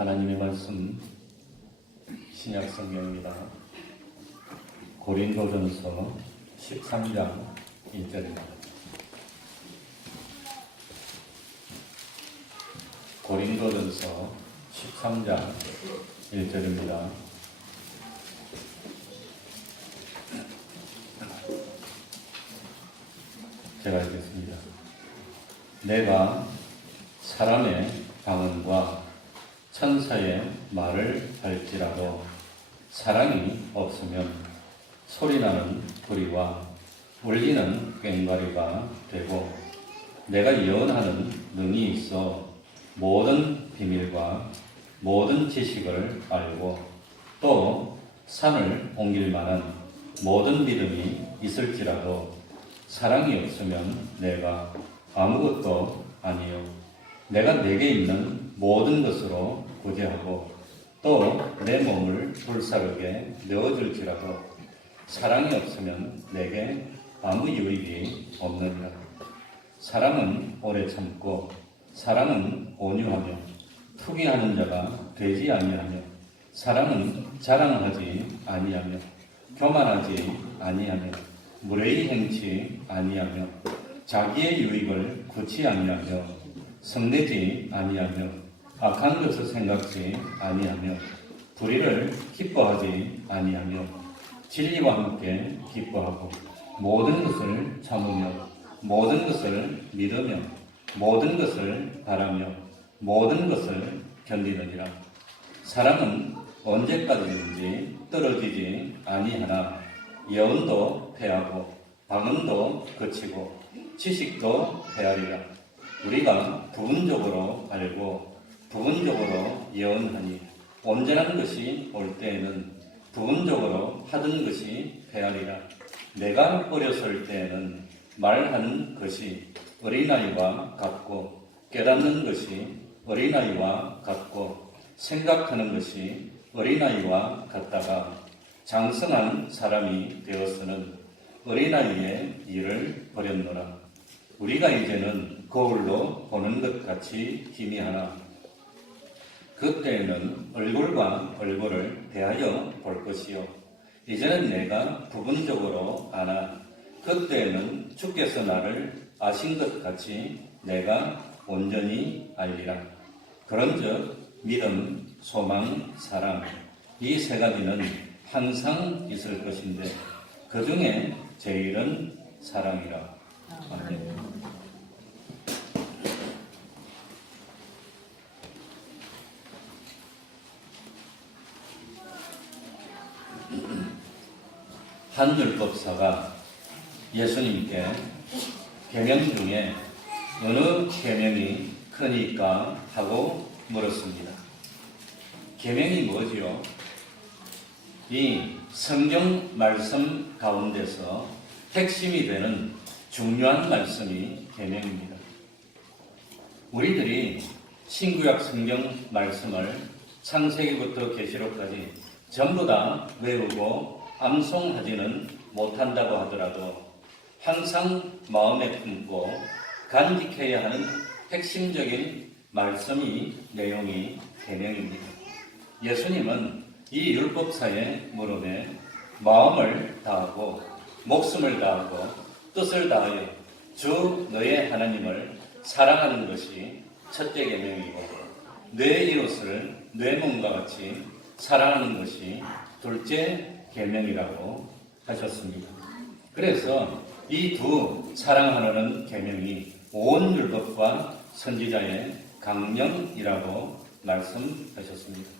하나님의 말씀 신약 성경입니다. 고린도전서 13장 1절입니다. 고린도전서 13장 1절입니다. 제가 읽겠습니다. 내가 사람의 방언과 천사의 말을 할지라도 사랑이 없으면 소리나는 부리와 울리는 꽹과리가 되고, 내가 예언하는 능이 있어 모든 비밀과 모든 지식을 알고 또 산을 옮길 만한 모든 믿음이 있을지라도 사랑이 없으면 내가 아무것도 아니요. 내가 내게 있는 모든 것으로 구제하고 또 내 몸을 불사르게 내어줄지라도 사랑이 없으면 내게 아무 유익이 없느니라. 사랑은 오래 참고 사랑은 온유하며 투기하는 자가 되지 아니하며 사랑은 자랑하지 아니하며 교만하지 아니하며 무례히 행치 아니하며 자기의 유익을 구치 아니하며 성내지 아니하며 악한 것을 생각지 아니하며 불의를 기뻐하지 아니하며 진리와 함께 기뻐하고 모든 것을 참으며 모든 것을 믿으며 모든 것을 바라며 모든 것을 견디느니라. 사랑은 언제까지든지 떨어지지 아니하나 예언도 패하고 방언도 그치고 지식도 패하리라. 우리가 부분적으로 알고 부분적으로 예언하니 온전한 것이 올 때에는 부분적으로 하던 것이 패하리라. 내가 어렸을 때에는 말하는 것이 어린아이와 같고 깨닫는 것이 어린아이와 같고 생각하는 것이 어린아이와 같다가 장성한 사람이 되어서는 어린아이의 일을 버렸노라. 우리가 이제는 거울로 보는 것 같이 희미하나 그때에는 얼굴과 얼굴을 대하여 볼 것이요. 이제는 내가 부분적으로 아나 그때에는 주께서 나를 아신 것 같이 내가 온전히 알리라. 그런즉 믿음, 소망, 사랑 이 세 가지는 항상 있을 것인데 그 중에 제일은 사랑이라. 아멘. 한 율법사가 예수님께 계명 중에 어느 계명이 크니까 하고 물었습니다. 계명이 뭐지요? 이 성경 말씀 가운데서 핵심이 되는 중요한 말씀이 계명입니다. 우리들이 신구약 성경 말씀을 창세기부터 계시록까지 전부 다 외우고 암송하지는 못한다고 하더라도 항상 마음에 품고 간직해야 하는 핵심적인 말씀이 내용이 계명입니다. 예수님은 이 율법사의 물음에 마음을 다하고 목숨을 다하고 뜻을 다하여 주 너의 하나님을 사랑하는 것이 첫째 계명이고 내 이웃을 내 몸과 같이 사랑하는 것이 둘째 계명이라고 하셨습니다. 그래서 이 두 사랑하는 계명이 온 율법과 선지자의 강령이라고 말씀하셨습니다.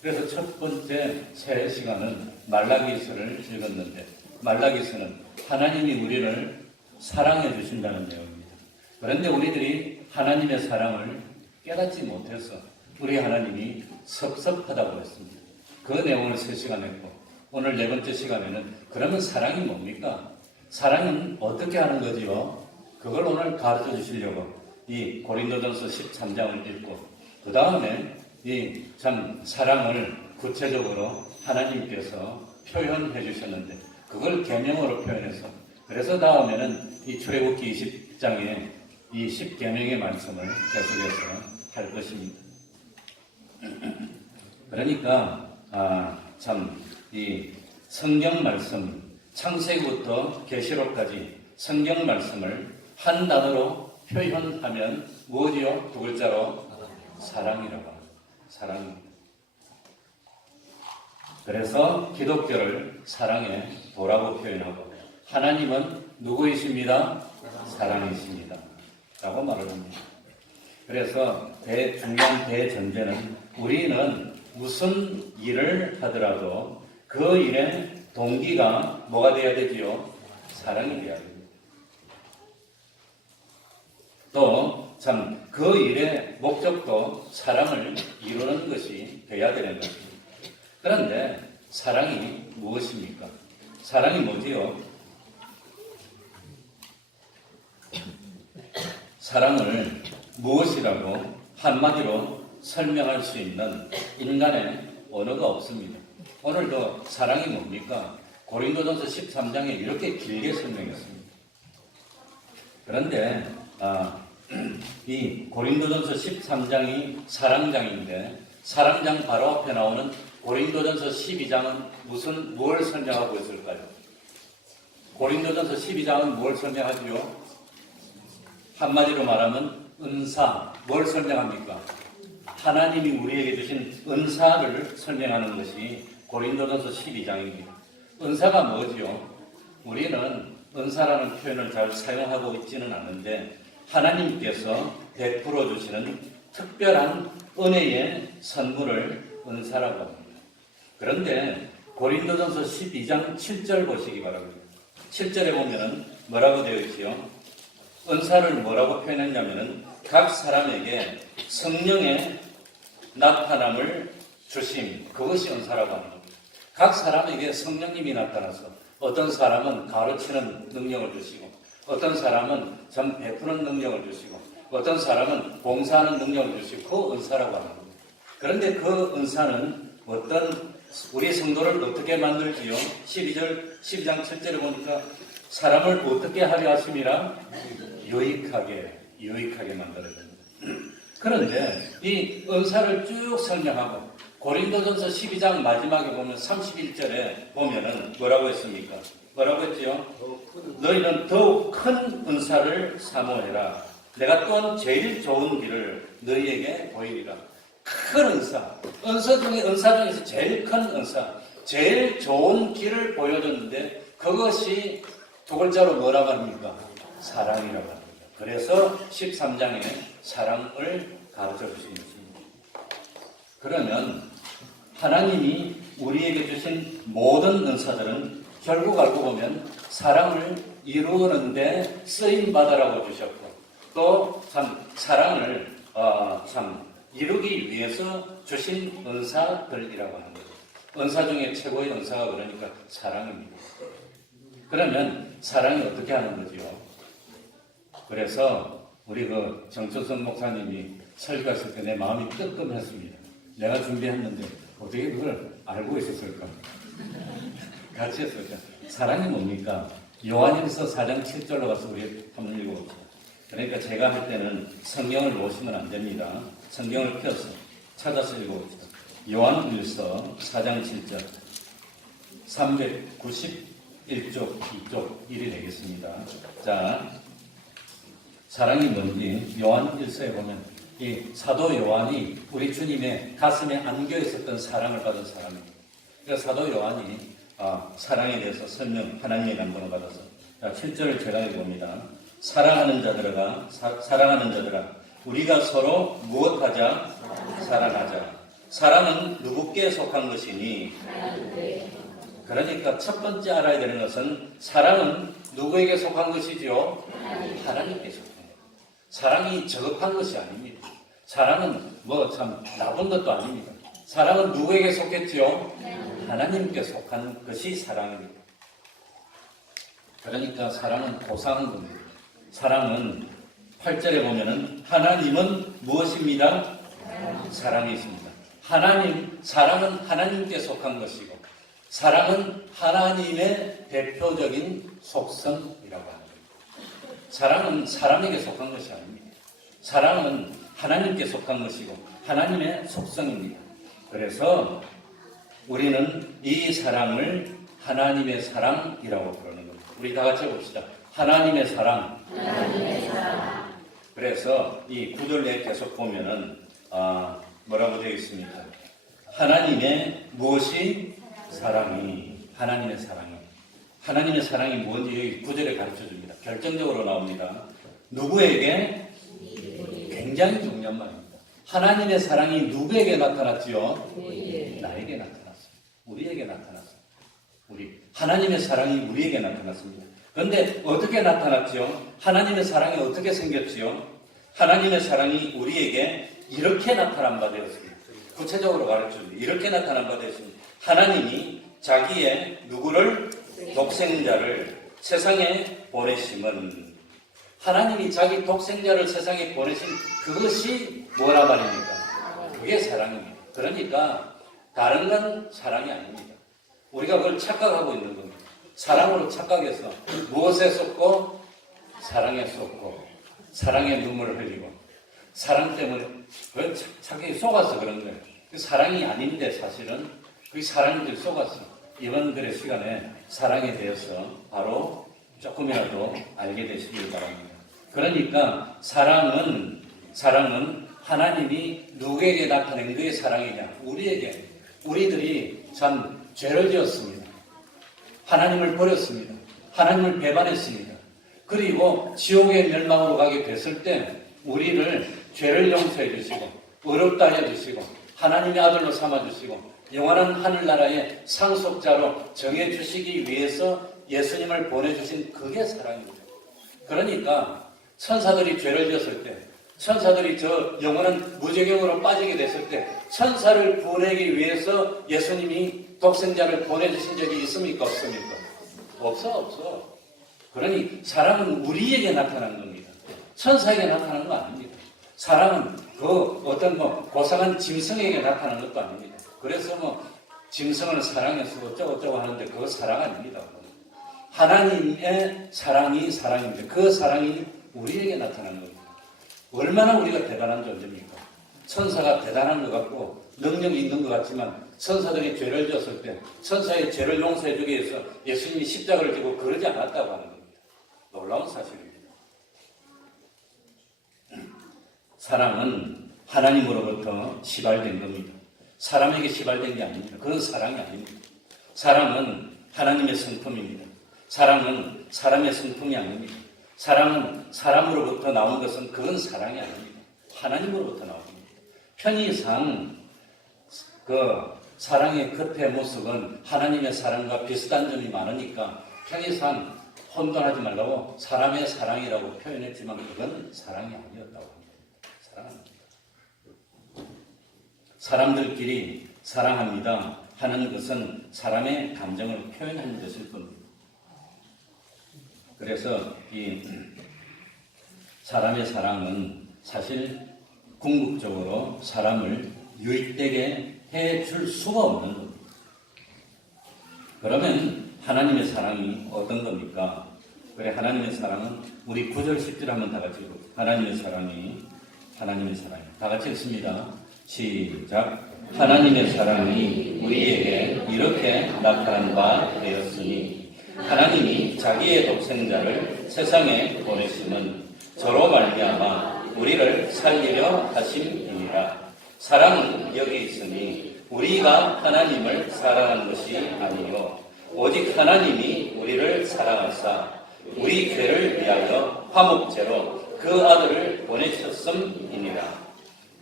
그래서 첫 번째 새 시간은 말라기서를 읽었는데 말라기서는 하나님이 우리를 사랑해 주신다는 내용입니다. 그런데 우리들이 하나님의 사랑을 깨닫지 못해서 우리 하나님이 섭섭하다고 했습니다. 그 내용을 새 시간 했고 오늘 네 번째 시간에는 그러면 사랑이 뭡니까? 사랑은 어떻게 하는 거지요? 그걸 오늘 가르쳐 주시려고 이 고린도전서 13장을 읽고 그 다음에 이 참 사랑을 구체적으로 하나님께서 표현해 주셨는데 그걸 계명으로 표현해서 그래서 다음에는 이 출애굽기 20장에 이 10계명의 말씀을 계속해서 할 것입니다. 그러니까 참 이 성경 말씀 창세기부터 계시록까지 성경 말씀을 한 단어로 표현하면 뭐지요? 두 글자로 사랑이라고 합니다. 사랑입니다. 그래서 기독교를 사랑의 도라고 표현하고 하나님은 누구이십니다? 사랑이십니다. 라고 말을 합니다. 그래서 중요한 대전제는 우리는 무슨 일을 하더라도 그 일의 동기가 뭐가 되어야 되지요? 사랑이 되어야 됩니다. 또 참 그 일의 목적도 사랑을 이루는 것이 되어야 되는 것입니다. 그런데 사랑이 무엇입니까? 사랑이 뭐지요? 사랑을 무엇이라고 한마디로 설명할 수 있는 인간의 언어가 없습니다. 오늘도 사랑이 뭡니까? 고린도전서 13장에 이렇게 길게 설명했습니다. 그런데 이 고린도전서 13장이 사랑장인데 사랑장 바로 앞에 나오는 고린도전서 12장은 뭘 설명하고 있을까요? 고린도전서 12장은 뭘 설명하지요? 한마디로 말하면 은사, 뭘 설명합니까? 하나님이 우리에게 주신 은사를 설명하는 것이 고린도전서 12장입니다. 은사가 뭐지요? 우리는 은사라는 표현을 잘 사용하고 있지는 않는데 하나님께서 베풀어 주시는 특별한 은혜의 선물을 은사라고 합니다. 그런데 고린도전서 12장 7절 보시기 바랍니다. 7절에 보면은 뭐라고 되어 있지요? 은사를 뭐라고 표현했냐면은 각 사람에게 성령의 나타남을 주심, 그것이 은사라고 하는 겁니다. 각 사람에게 성령님이 나타나서 어떤 사람은 가르치는 능력을 주시고 어떤 사람은 전 베푸는 능력을 주시고 어떤 사람은 봉사하는 능력을 주시고 그 은사라고 하는 겁니다. 그런데 그 은사는 우리 성도를 어떻게 만들지요? 12장 7절에 보니까 사람을 어떻게 하려 하심이라? 유익하게 만들어야 됩니다. 그런데 이 은사를 쭉 설명하고 고린도전서 12장 마지막에 보면 31절에 보면은 뭐라고 했습니까? 뭐라고 했지요? 너희는 더욱 큰 은사를 사모해라. 내가 또한 제일 좋은 길을 너희에게 보이리라. 큰 은사. 은사 중에서 제일 큰 은사. 제일 좋은 길을 보여줬는데 그것이 두 글자로 뭐라고 합니까? 사랑이라고 합니다. 그래서 13장에 사랑을 가르쳐 주신 것입니다. 그러면 하나님이 우리에게 주신 모든 은사들은 결국 알고 보면 사랑을 이루는데 쓰임받으라고 주셨고 또 참 사랑을 이루기 위해서 주신 은사들이라고 하는 거죠. 은사 중에 최고의 은사가 그러니까 사랑입니다. 그러면 사랑이 어떻게 하는 거지요? 그래서 우리 정초선 목사님이 설교했을 때 내 마음이 뜨끔했습니다. 내가 준비했는데 어떻게 그걸 알고 있었을까? 같이 했을까? 사랑이 뭡니까? 요한일서 4장 7절로 가서 우리 한번 읽어봅시다. 그러니까 제가 할 때는 성경을 보시면 안 됩니다. 성경을 펴서 찾아서 읽어봅시다. 요한일서 4장 7절 391쪽 2쪽 1이 되겠습니다. 자, 사랑이 뭔지 요한일서에 보면 이 사도 요한이 우리 주님의 가슴에 안겨 있었던 사랑을 받은 사람입니다. 그래서 사도 요한이 사랑에 대해서 하나님의 감동을 받아서 7절을 제가 읽어봅니다. 사랑하는 자들아 우리가 서로 무엇하자? 사랑하자. 사랑은 누구께 속한 것이니? 그러니까 첫 번째 알아야 되는 것은 사랑은 누구에게 속한 것이지요? 하나님께 속한 것. 사랑이 저급한 것이 아닙니다. 사랑은 나쁜 것도 아닙니다. 사랑은 누구에게 속했지요? 하나님께 속한 것이 사랑입니다. 그러니까 사랑은 고상한 겁니다. 사랑은 8절에 보면은 하나님은 무엇입니다? 사랑이십니다. 사랑은 하나님께 속한 것이고 사랑은 하나님의 대표적인 속성이라고 합니다. 사랑은 사람에게 속한 것이 아닙니다. 사랑은 하나님께 속한 것이고 하나님의 속성입니다. 그래서 우리는 이 사랑을 하나님의 사랑이라고 부르는 겁니다. 우리 다 같이 해봅시다. 하나님의 사랑. 하나님의 사랑. 그래서 이 구절에 계속 보면은 뭐라고 되어 있습니까? 하나님의 무엇이 사랑이, 하나님의 사랑이, 하나님의 사랑이 뭔지 여기 구절에 가르쳐 줍니다. 결정적으로 나옵니다. 누구에게? 굉장히 중요한 말입니다. 하나님의 사랑이 누구에게 나타났지요? 나에게 나타났어요. 우리에게 나타났어요. 하나님의 사랑이 우리에게 나타났습니다. 그런데 어떻게 나타났지요? 하나님의 사랑이 어떻게 생겼지요? 하나님의 사랑이 우리에게 이렇게 나타난 바 되었습니다. 구체적으로 가르쳐줍니다. 이렇게 나타난 바 되었습니다. 하나님이 자기의 누구를? 독생자를 세상에 보내심은, 하나님이 자기 독생자를 세상에 보내신 그것이 뭐라 말입니까? 그게 사랑입니다. 그러니까 다른 건 사랑이 아닙니다. 우리가 그걸 착각하고 있는 겁니다. 사랑으로 착각해서 무엇에 쏟고? 사랑에 쏟고 사랑의 눈물을 흘리고 사랑 때문에 자기 속아서 그런 거예요. 사랑이 아닌데 사실은 그 사랑들 속았어. 이번 글의 시간에 사랑에 대해서 바로 조금이라도 알게 되시길 바랍니다. 그러니까 사랑은 하나님이 누구에게 나타낸 그의 사랑이냐? 우리에게. 우리들이 참 죄를 지었습니다. 하나님을 버렸습니다. 하나님을 배반했습니다. 그리고 지옥의 멸망으로 가게 됐을 때 우리를 죄를 용서해 주시고 의롭다 해주시고 하나님의 아들로 삼아주시고 영원한 하늘나라의 상속자로 정해주시기 위해서 예수님을 보내주신 그게 사랑입니다. 그러니까 천사들이 죄를 지었을 때, 천사들이 저 영원한 무저경으로 빠지게 됐을 때 천사를 보내기 위해서 예수님이 독생자를 보내주신 적이 있습니까? 없습니까? 없어. 그러니 사랑은 우리에게 나타난 겁니다. 천사에게 나타난 거 아닙니다. 사랑은 그 어떤 고상한 짐승에게 나타난 것도 아닙니다. 그래서 짐승을 사랑해서 어쩌고 하는데 그거 사랑 아닙니다. 하나님의 사랑이 사랑입니다. 그 사랑이 우리에게 나타난 겁니다. 얼마나 우리가 대단한 존재입니까? 천사가 대단한 것 같고 능력이 있는 것 같지만 천사들이 죄를 지었을 때 천사의 죄를 용서해 주기 위해서 예수님이 십자가를 지고 그러지 않았다고 하는 겁니다. 놀라운 사실입니다. 사랑은 하나님으로부터 시발된 겁니다. 사람에게 시발된 게 아닙니다. 그건 사랑이 아닙니다. 사랑은 하나님의 성품입니다. 사랑은 사람의 성품이 아닙니다. 사랑은 사람으로부터 나온 것은 그건 사랑이 아닙니다. 하나님으로부터 나옵니다. 편의상 그 사랑의 끝의 모습은 하나님의 사랑과 비슷한 점이 많으니까 편의상 혼돈하지 말라고 사람의 사랑이라고 표현했지만 그건 사랑이 아니었다고 합니다. 사랑 아닙니다. 사람들끼리 사랑합니다 하는 것은 사람의 감정을 표현하는 것일 뿐입니다. 그래서 이 사람의 사랑은 사실 궁극적으로 사람을 유익되게 해줄 수가 없는 겁니다. 그러면 하나님의 사랑이 어떤 겁니까? 그래, 하나님의 사랑은 우리 9절 10절 한번 다 같이 읽어볼게요. 하나님의 사랑이 다 같이 읽습니다. 시작. 하나님의 사랑이 우리에게 이렇게 나타난 바 되었으니 하나님이 자기의 독생자를 세상에 보내심은 저로 말미암아 우리를 살리려 하심이니라. 사랑은 여기 있으니 우리가 하나님을 사랑한 것이 아니요 오직 하나님이 우리를 사랑하사 우리 죄를 위하여 화목제로 그 아들을 보내셨음이니라.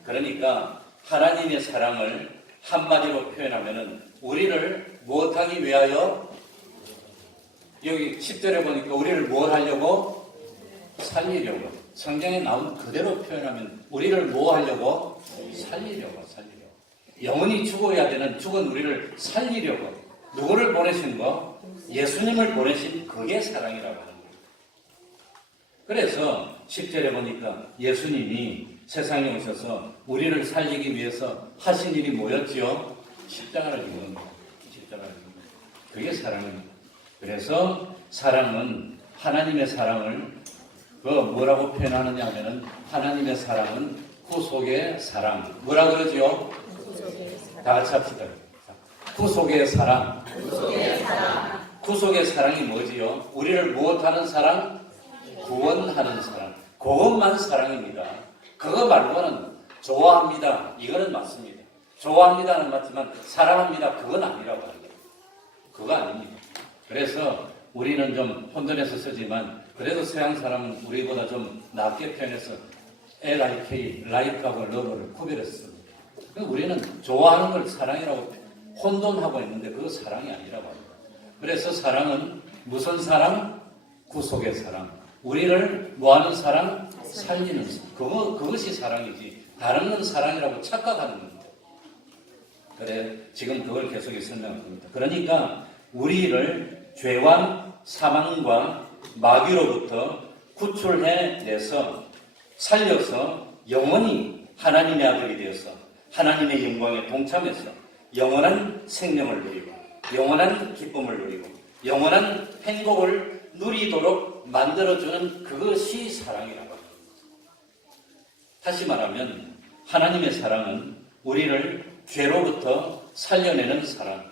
그러니까 하나님의 사랑을 한마디로 표현하면은 우리를 무엇하기 위하여, 여기 10절에 보니까 우리를 뭘 하려고? 살리려고. 성경에 나온 그대로 표현하면 우리를 뭐 하려고? 살리려고. 영원히 죽어야 되는 죽은 우리를 살리려고. 누구를 보내신 거? 예수님을 보내신 그게 사랑이라고 하는 거예요. 그래서 10절에 보니까 예수님이 세상에 오셔서 우리를 살리기 위해서 하신 일이 뭐였지요? 십자가를 지는 겁니다. 그게 사랑입니다. 그래서 사랑은 하나님의 사랑을 뭐라고 표현하느냐 하면은 하나님의 사랑은 구속의 사랑. 뭐라 그러죠? 다 같이 합시다. 구속의 사랑. 구속의 사랑이 뭐지요? 우리를 무엇하는 사랑? 구원하는 사랑. 그것만 사랑입니다. 그거 말고는 좋아합니다. 이거는 맞습니다. 좋아합니다는 맞지만 사랑합니다. 그건 아니라고 합니다. 그거 아닙니다. 그래서 우리는 좀 혼돈해서 쓰지만 그래도 서양 사람은 우리보다 좀 낮게 표현해서 LIK, like하고 love를 구별했습니다. 우리는 좋아하는 걸 사랑이라고 혼돈하고 있는데 그거 사랑이 아니라고 합니다. 그래서 사랑은 무슨 사랑? 구속의 사랑. 우리를 뭐하는 사랑? 살리는 사랑. 그것이 사랑이지. 다른 건 사랑이라고 착각하는 겁니다. 그래, 지금 그걸 계속 설명을 합니다. 그러니까 우리를 죄와 사망과 마귀로부터 구출해내서 살려서 영원히 하나님의 아들이 되어서 하나님의 영광에 동참해서 영원한 생명을 누리고 영원한 기쁨을 누리고 영원한 행복을 누리도록 만들어주는 그것이 사랑이라고 합니다. 다시 말하면 하나님의 사랑은 우리를 죄로부터 살려내는 사랑.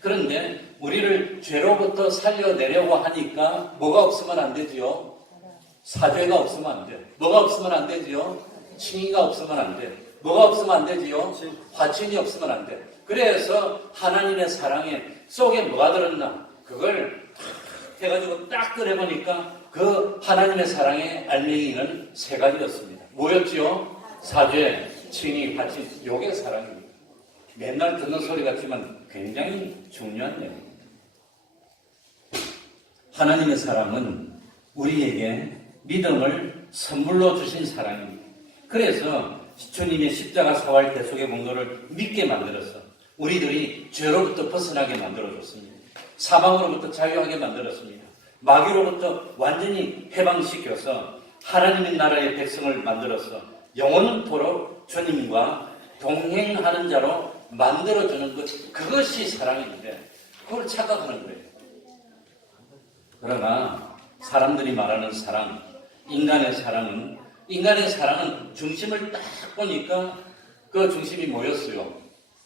그런데 우리를 죄로부터 살려내려고 하니까 뭐가 없으면 안 되지요? 사죄가 없으면 안 돼. 뭐가 없으면 안 되지요? 칭의가 없으면 안 돼. 뭐가 없으면 안 되지요? 화친이 없으면 안 돼. 그래서 하나님의 사랑에 속에 뭐가 들었나? 그걸 해가지고 딱 꺼내보니까 그 하나님의 사랑의 알맹이는 세 가지였습니다. 뭐였지요? 사죄, 칭의, 화친. 요게 사랑입니다. 맨날 듣는 소리 같지만 굉장히 중요한 내용입니다. 하나님의 사랑은 우리에게 믿음을 선물로 주신 사랑입니다. 그래서 주님의 십자가 사활 대속의 공로를 믿게 만들어서 우리들이 죄로부터 벗어나게 만들어줬습니다. 사망으로부터 자유하게 만들었습니다. 마귀로부터 완전히 해방시켜서 하나님의 나라의 백성을 만들어서 영원토록 주님과 동행하는 자로 만들어주는 것, 그것이 사랑인데 그걸 착각하는 거예요. 그러나 사람들이 말하는 사랑, 인간의 사랑은 중심을 딱 보니까 그 중심이 뭐였어요?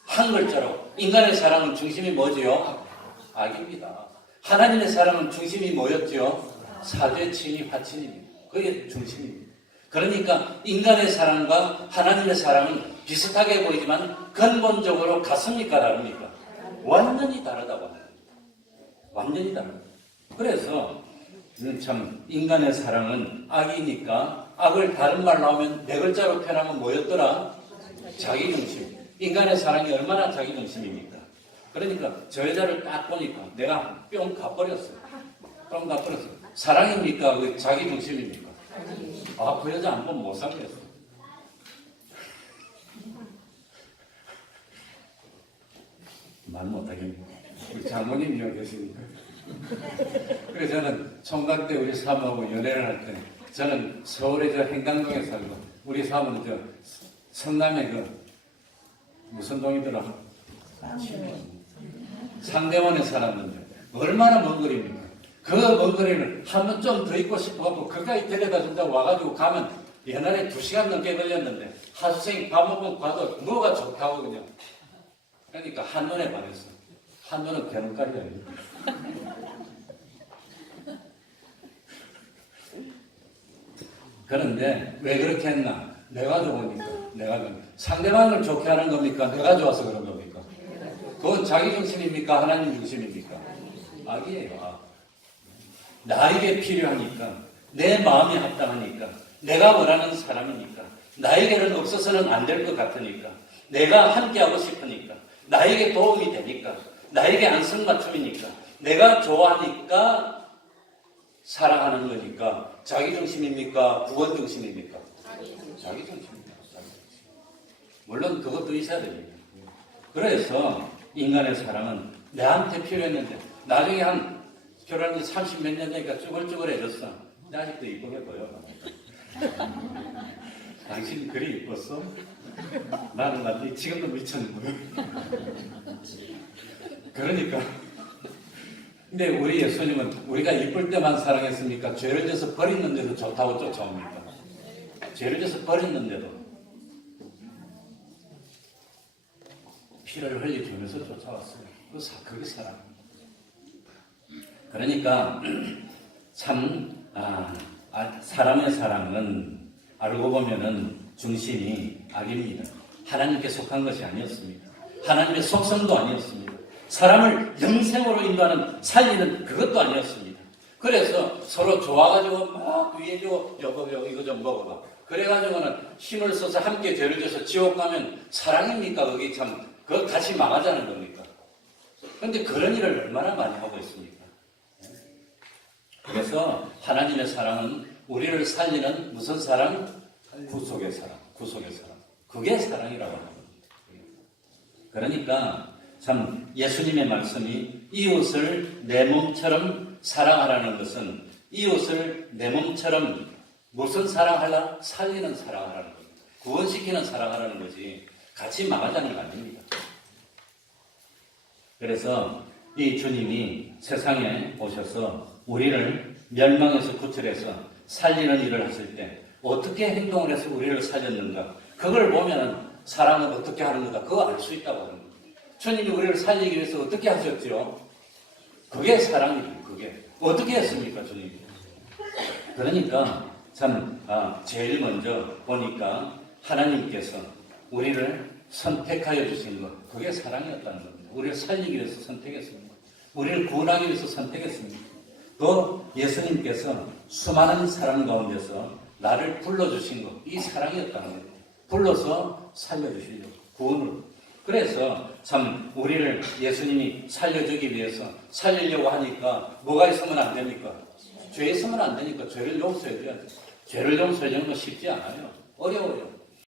한 글자로 인간의 사랑은 중심이 뭐지요? 악입니다. 하나님의 사랑은 중심이 뭐였죠? 사죄, 칭의, 화친입니다. 그게 중심입니다. 그러니까 인간의 사랑과 하나님의 사랑은 비슷하게 보이지만 근본적으로 같습니까? 다릅니까? 완전히 다르다고 합니다. 완전히 다릅니다. 그래서 참 인간의 사랑은 악이니까 악을 다른 말로 하면 네 글자로 표현하면 뭐였더라? 자기중심. 인간의 사랑이 얼마나 자기중심입니까? 그러니까 저 여자를 딱 보니까 내가 뿅 가버렸어요. 뿅 가버렸어요. 사랑입니까? 그 자기중심입니까? 아, 그 여자 한 번 못 살겠어. 말 못하겠네. 우리 장모님 여기 계시니까. 그래서 저는 총각 때 우리 사모하고 연애를 할 때 저는 서울의 저 행당동에 살고 우리 사모는 저 성남의 그 무슨 동이더라? 상대원에 살았는데 얼마나 먼 거리입니까? 그 먼 거리를 한 번 좀 더 있고 싶어갖고 그까지 데려다 준다고 와가지고 가면 옛날에 2시간 넘게 걸렸는데 하수생이 밥 먹고 가도 뭐가 좋다고 그냥. 그러니까 한눈에 반했어. 한눈은 개눈깔이 아니에요. 그런데 왜 그렇게 했나? 내가 좋으니까. 내가 좋으니까. 상대방을 좋게 하는 겁니까? 내가 좋아서 그런 겁니까? 그건 자기 중심입니까? 하나님 중심입니까? 악이에요. 나에게 필요하니까, 내 마음이 합당하니까, 내가 원하는 사람이니까, 나에게는 없어서는 안 될 것 같으니까, 내가 함께하고 싶으니까, 나에게 도움이 되니까, 나에게 안성맞춤이니까, 내가 좋아하니까 사랑하는 거니까 자기중심입니까? 구원중심입니까? 자기중심입니다. 물론 그것도 있어야 됩니다. 그래서 인간의 사랑은 내한테 필요했는데 나중에 한 결혼한 지 30몇 년 되니까 쭈글쭈글해졌어. 내 아직도 이쁘게 보여. 당신 그리 이뻤어? 나는 지금도 미쳤는데. 그러니까 근데 우리 예수님은 우리가 이쁠 때만 사랑했습니까? 죄를 져서 버리는데도 좋다고 쫓아옵니까? 죄를 져서 버리는데도 피를 흘려주면서 쫓아왔어요. 그게 사랑입니다. 그러니까 참 사람의 사랑은 알고 보면은 중심이 악입니다. 하나님께 속한 것이 아니었습니다. 하나님의 속성도 아니었습니다. 사람을 영생으로 인도하는 살리는 그것도 아니었습니다. 그래서 서로 좋아가지고 막 위해주고 여보 이거 좀 먹어봐. 그래가지고는 힘을 써서 함께 죄를 져서 지옥 가면 사랑입니까? 그게 참 그거 같이 망하자는 겁니까? 그런데 그런 일을 얼마나 많이 하고 있습니까? 그래서 하나님의 사랑은 우리를 살리는 무슨 사랑? 구속의 사랑. 그게 사랑이라고 하는 겁니다. 그러니까 참 예수님의 말씀이 이웃을 내 몸처럼 사랑하라는 것은 이웃을 내 몸처럼 무슨 사랑하라? 살리는 사랑하라는 겁니다. 구원시키는 사랑하라는 거지 같이 망하자는 거 아닙니다. 그래서 이 주님이 세상에 오셔서 우리를 멸망에서 구출해서 살리는 일을 하실 때 어떻게 행동을 해서 우리를 살렸는가? 그걸 보면 사랑은 어떻게 하는가? 그거 알 수 있다고 하는 겁니다. 주님이 우리를 살리기 위해서 어떻게 하셨죠? 그게 사랑이죠. 그게 어떻게 했습니까, 주님이? 그러니까 참 제일 먼저 보니까 하나님께서 우리를 선택하여 주신 것, 그게 사랑이었다는 겁니다. 우리를 살리기 위해서 선택했습니다. 우리를 구원하기 위해서 선택했습니다. 또 예수님께서 수많은 사람 가운데서 나를 불러주신 것, 이 사랑이었다는 겁니다. 불러서 살려주시려고, 구원을. 그래서 참 우리를 예수님이 살려주기 위해서 살리려고 하니까 뭐가 있으면 안 됩니까? 죄 있으면 안 되니까 죄를 용서해 줘야 돼요. 죄를 용서해 주는 건 쉽지 않아요. 어려워요.